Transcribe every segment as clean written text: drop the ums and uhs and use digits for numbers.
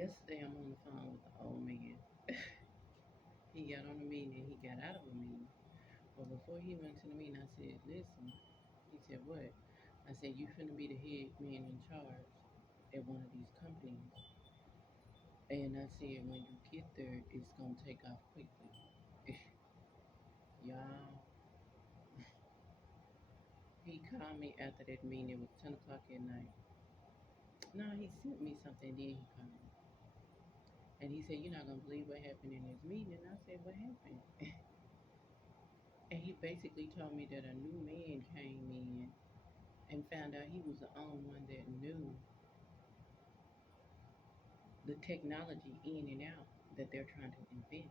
Yesterday, I'm on the phone with the old man. He got on the meeting and he got out of a meeting. But before he went to the meeting, I said, listen. He said, what? I said, you finna be the head man in charge at one of these companies. And I said, when you get there, it's gonna take off quickly. Y'all, he called me after that meeting. It was 10 o'clock at night. No, he sent me something, then he called me. And he said, you're not gonna believe what happened in this meeting. And I said, what happened? And he basically told me that a new man came in and found out he was the only one that knew the technology in and out that they're trying to invent.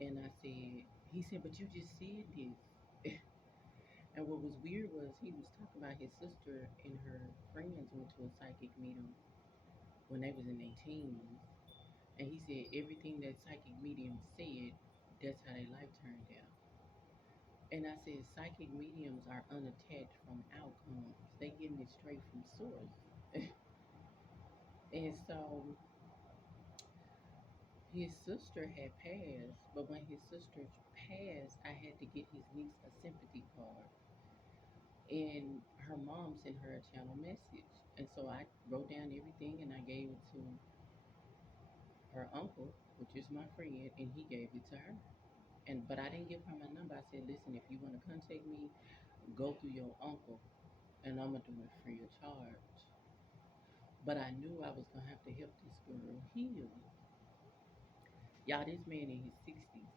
And I said, he said, but you just said this. And what was weird was he was talking about his sister and her friends went to a psychic meeting when they was in their teens. And he said everything that psychic mediums said, that's how their life turned out. And I said, psychic mediums are unattached from outcomes. They getting it straight from source. And so his sister had passed, but when his sister passed, I had to get his niece a sympathy card. And her mom sent her a channel message. And so I wrote down everything and I gave it to her uncle, which is my friend, and he gave it to her. And but I didn't give her my number. I said, listen, if you want to contact me, go through your uncle and I'm gonna do it free of charge. But I knew I was gonna have to help this girl heal. Y'all, this man in his 60s.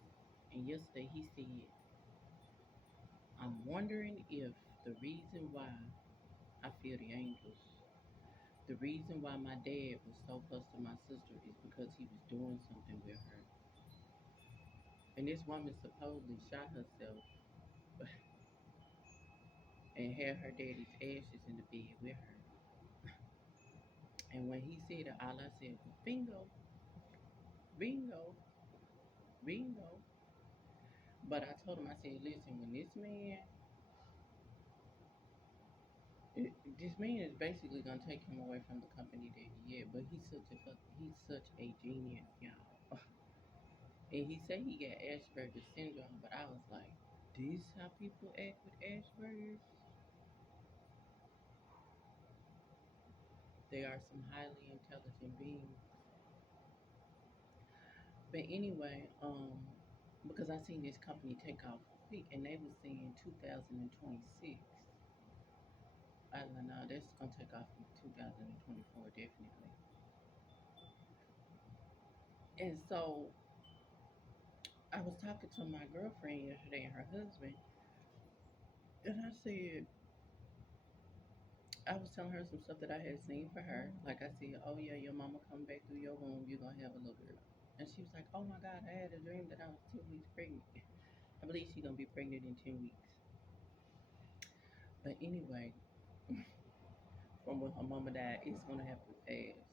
And yesterday he said, I'm wondering if the reason why I feel the angels, the reason why my dad was so close to my sister is because he was doing something with her. And this woman supposedly shot herself and had her daddy's ashes in the bed with her. And when he said it, all I said was bingo, bingo, bingo. But I told him, I said, listen, when this man is basically gonna take him away from the company that he had. But he's such a genius, y'all. And he said he got Asperger's syndrome, but I was like, this how people act with Asperger's? They are some highly intelligent beings. But anyway, because I seen this company take off quick, and they was saying 2026. I was like, no, that's gonna take off in 2024 definitely. And so I was talking to my girlfriend yesterday and her husband, and I was telling her some stuff that I had seen for her. Like I said, oh yeah, your mama come back through your womb, you're gonna have a little girl. And she was like, oh my God, I had a dream that I was 10 weeks pregnant. I believe she's gonna be pregnant in 10 weeks. But anyway, from when her mama died, it's gonna happen fast.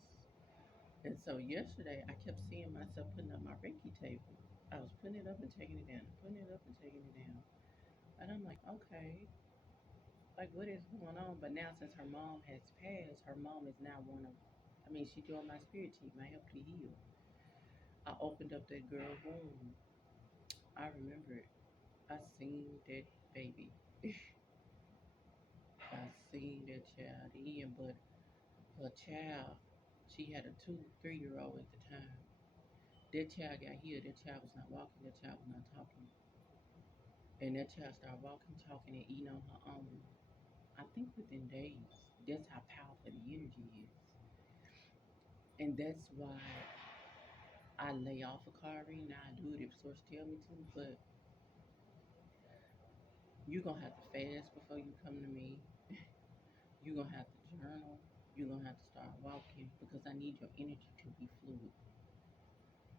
And so yesterday, I kept seeing myself putting up my Reiki table. I was putting it up and taking it down, putting it up and taking it down. And I'm like, okay, like what is going on? But now since her mom has passed, her mom is now one of, I mean, she joined my spirit team. I helped her heal. I opened up that girl's womb. I remember it. I seen that baby. I seen that child in, but her child, she had a 2, 3 year old at the time. That child got healed. That child was not walking. That child was not talking. And that child started walking, talking, and eating on her own. I think within days. That's how powerful the energy is. And that's why I lay off a car reading. Now I do it if source tell me to, but you're gonna have to fast before you come to me. You're gonna have to journal. You're gonna have to start walking because I need your energy to be fluid.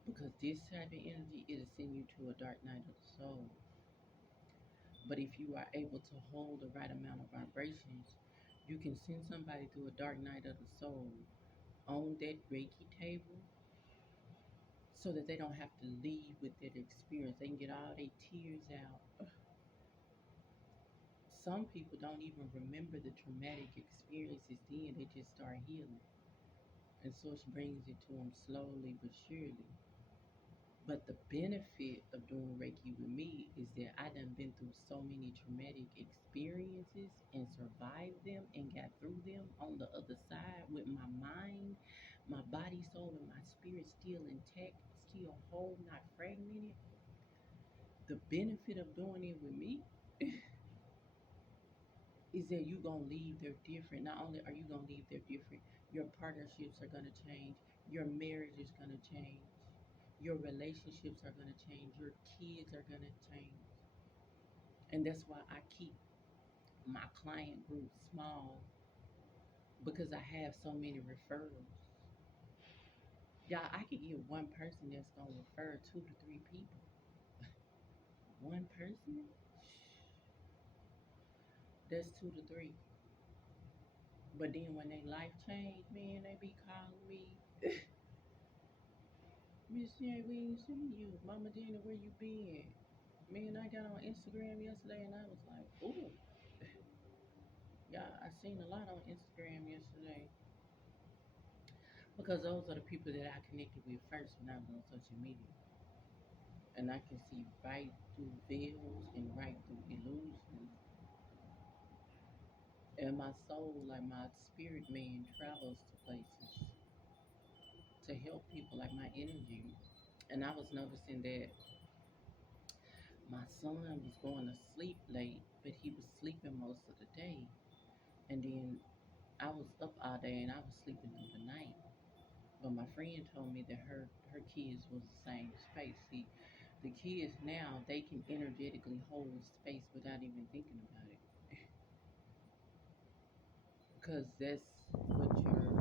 Because this type of energy it'll send you to a dark night of the soul. But if you are able to hold the right amount of vibrations, you can send somebody through a dark night of the soul on that Reiki table so that they don't have to leave with that experience. They can get all their tears out. Some people don't even remember the traumatic experiences then, they just start healing. and Source brings it to them slowly but surely. But the benefit of doing Reiki with me is that I done been through so many traumatic experiences and survived them and got through them on the other side with my mind, my body, soul, and my spirit still intact, still whole, not fragmented. The benefit of doing it with me is that you gonna leave there different. Not only are you gonna leave there different, your partnerships are gonna change, your marriage is gonna change, your relationships are gonna change, your kids are gonna change. And that's why I keep my client group small because I have so many referrals. Yeah, I could get one person that's gonna refer 2 to 3 people. One person? That's 2 to 3. But then when they life change, man, they be calling me, Miss J, we ain't seen you. Mama Gina, where you been? Man, I got on Instagram yesterday and I was like, ooh, yeah, I seen a lot on Instagram yesterday. Because those are the people that I connected with first when I was on social media. And I can see right through veils and right through illusions. And my soul, like my spirit man, travels to places to help people, like my energy. And I was noticing that my son was going to sleep late, but he was sleeping most of the day. And then I was up all day and I was sleeping through the night. But my friend told me that her kids was the same space. See, the kids now they can energetically hold space without even thinking about it, because that's what your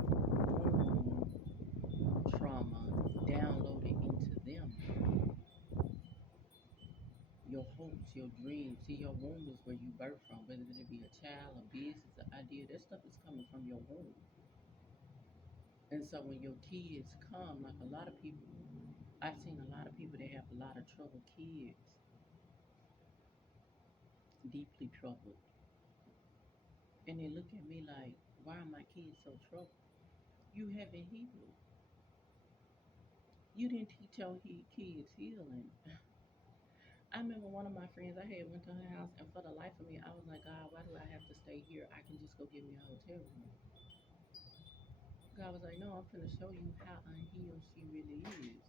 womb trauma downloaded into them. Your hopes, your dreams. See, your womb is where you birth from, whether it be a child, a business, an idea. That stuff is coming from your womb. And so when your kids come, like a lot of people, I've seen a lot of people that have a lot of troubled kids, deeply troubled. And they look at me like, why are my kids so troubled? You haven't healed. You didn't teach your kids healing. I remember one of my friends, I had went to her house, and for the life of me, I was like, God, why do I have to stay here? I can just go get me a hotel room. God was like, no, I'm going to show you how unhealed she really is.